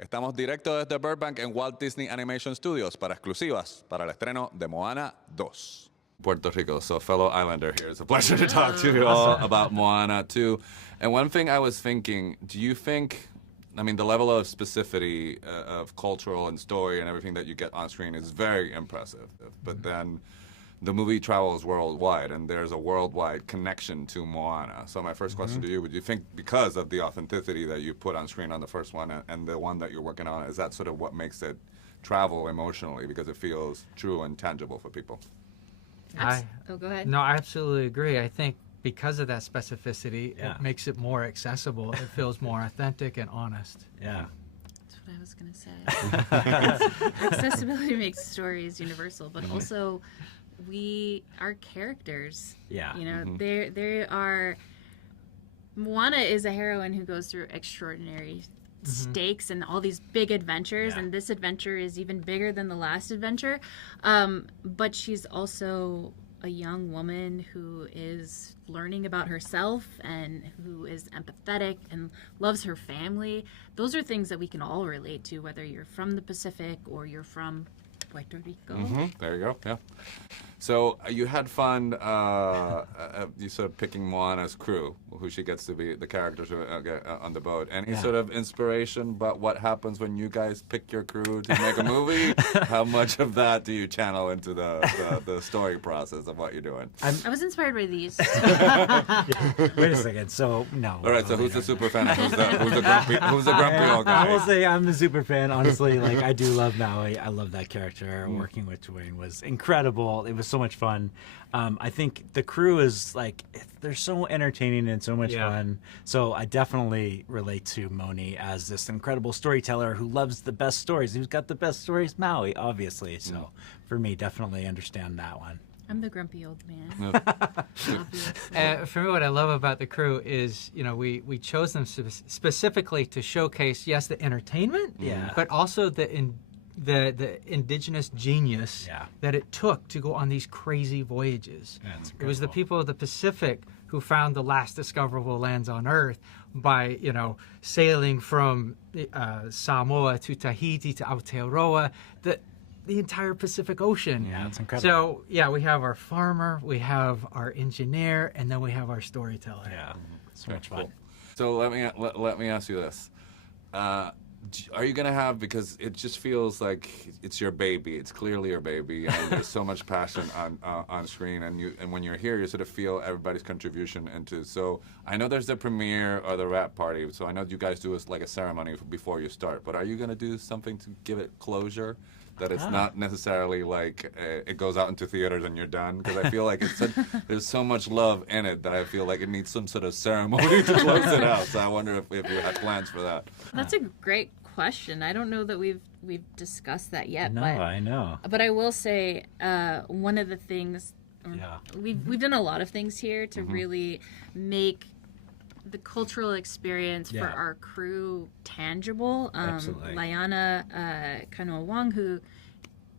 Estamos directo desde Burbank en Walt Disney Animation Studios para exclusivas para el estreno de Moana 2. Puerto Rico, so fellow islander here. It's a pleasure to talk to you all about Moana 2. And one thing I was thinking, do you think, I mean, the level of specificity of cultural and story and everything that you get on screen is very impressive. But then the movie travels worldwide, and there's a worldwide connection to Moana. So my first question to you, would you think because of the authenticity that you put on screen on the first one and the one that you're working on, is that sort of what makes it travel emotionally, because it feels true and tangible for people? Go ahead. No, I absolutely agree. I think because of that specificity, it makes it more accessible. It feels more authentic and honest. Yeah. That's what I was going to say. Accessibility makes stories universal, but also our characters. Yeah. You know, they are. Moana is a heroine who goes through extraordinary stakes and all these big adventures, and this adventure is even bigger than the last adventure. But she's also a young woman who is learning about herself and who is empathetic and loves her family. Those are things that we can all relate to, whether you're from the Pacific or you're from Puerto Rico. There you go, yeah. So you had fun, you sort of picking Moana's crew, who she gets to be, the characters on the boat. Any sort of inspiration about what happens when you guys pick your crew to make a movie? How much of that do you channel into the story process of what you're doing? I was inspired by these. Wait a second. So no. All right. So who's the super fan? Who's the grumpy old guy? I will say I'm the super fan. Honestly, like I do love Maui. I love that character. Working with Dwayne was incredible. It was so much fun. I think the crew is like they're so entertaining and so much fun. So I definitely relate to Moni as this incredible storyteller who loves the best stories. Who's got the best stories? Maui, obviously. So for me, definitely understand that one. I'm the grumpy old man. For me, what I love about the crew is, you know, we chose them specifically to showcase, yes, the entertainment, but also the indigenous genius that it took to go on these crazy voyages. It was the people of the Pacific who found the last discoverable lands on Earth by, you know, sailing from Samoa to Tahiti to Aotearoa, the entire Pacific Ocean. Yeah, it's incredible. So, yeah, we have our farmer, we have our engineer, and then we have our storyteller. Yeah, so much fun. Cool. So let me ask you this. Are you going to have, because it just feels like it's your baby, it's clearly your baby, and there's so much passion on screen, and when you're here, you sort of feel everybody's contribution into, so I know there's the premiere or the wrap party, so I know you guys do like a ceremony before you start, but are you going to do something to give it closure? That it's not necessarily like it goes out into theaters and you're done, because I feel like there's so much love in it that I feel like it needs some sort of ceremony to close it out. So I wonder if you had plans for that. That's a great question. I don't know that we've discussed that yet. No, I know. But I will say one of the things we've done a lot of things here to really make the cultural experience for our crew tangible. Absolutely. Liana Kanoa Wong, who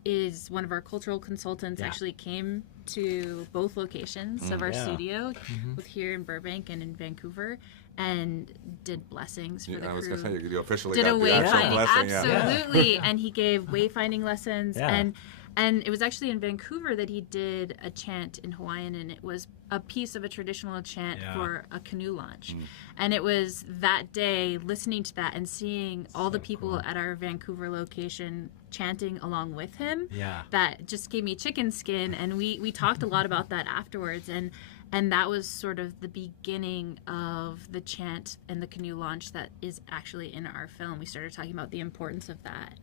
is one of our cultural consultants, actually came to both locations of our studio, both here in Burbank and in Vancouver, and did blessings for the crew. I was going to say, you officially did got a the actual wayfinding, blessing. absolutely, and he gave wayfinding lessons, and it was actually in Vancouver that he did a chant in Hawaiian, and it was a piece of a traditional chant for a canoe launch. And it was that day, listening to that and seeing all the people at our Vancouver location chanting along with him, that just gave me chicken skin. And we talked a lot about that afterwards. And that was sort of the beginning of the chant and the canoe launch that is actually in our film. We started talking about the importance of that.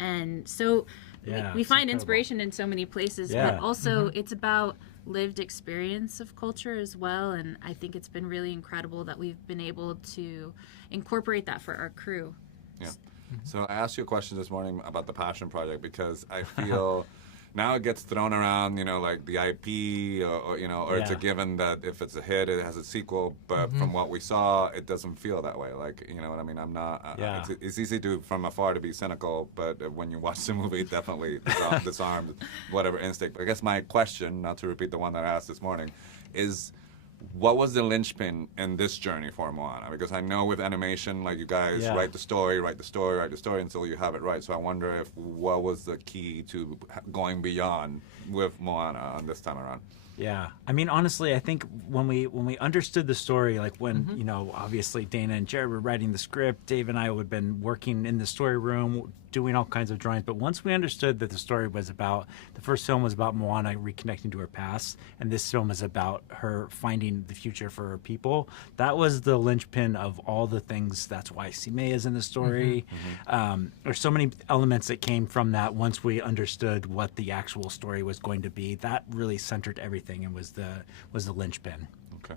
And so we find inspiration in so many places, but also it's about lived experience of culture as well. And I think it's been really incredible that we've been able to incorporate that for our crew. Yeah. So I asked you a question this morning about the Passion Project, because I feel now it gets thrown around, you know, like the IP, or you know, or it's a given that if it's a hit, it has a sequel. But from what we saw, it doesn't feel that way. Like, you know what I mean? I'm not. It's easy to from afar to be cynical, but when you watch the movie, it definitely disarmed whatever instinct. But I guess my question, not to repeat the one that I asked this morning, is what was the linchpin in this journey for Moana? Because I know with animation, like you guys write the story until you have it right. So I wonder if what was the key to going beyond with Moana on this time around? Yeah, I mean, honestly, I think when we understood the story, like when you know, obviously Dana and Jared were writing the script, Dave and I would have been working in the story room, doing all kinds of drawings. But once we understood that the story was about, the first film was about Moana reconnecting to her past, and this film is about her finding the future for her people. That was the linchpin of all the things. That's why Sime is in the story. There's so many elements that came from that. Once we understood what the actual story was going to be, that really centered everything and was the linchpin. Okay.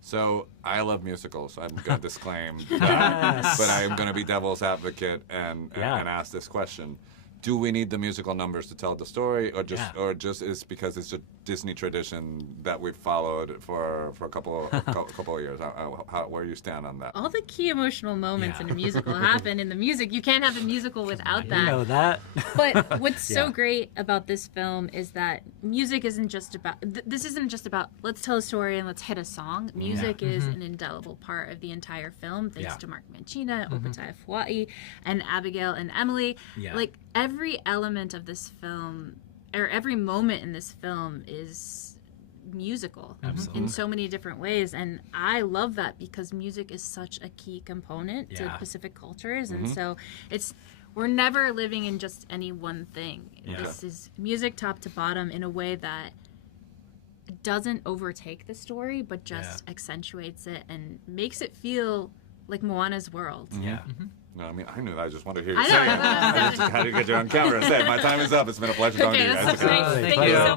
So I love musicals. I'm going to disclaim that, but I'm going to be devil's advocate and ask this question. Do we need the musical numbers to tell the story, or just is because it's a Disney tradition that we've followed for a couple of years? Where do you stand on that? All the key emotional moments in a musical happen in the music. You can't have a musical without that. You know that. But what's so great about this film is that music isn't just about. This isn't just about let's tell a story and let's hit a song. Music is an indelible part of the entire film, thanks to Mark Mancina, Obadiah Fuai, and Abigail and Emily. Like every element of this film, or every moment in this film, is musical in so many different ways, and I love that because music is such a key component to Pacific cultures, and so we're never living in just any one thing. This is music top to bottom in a way that doesn't overtake the story, but just accentuates it and makes it feel like Moana's world. No, I mean, I knew that. I just wanted to hear you say it. I just had to get you on camera and say it. My time is up. It's been a pleasure talking to you guys. Thank you so much.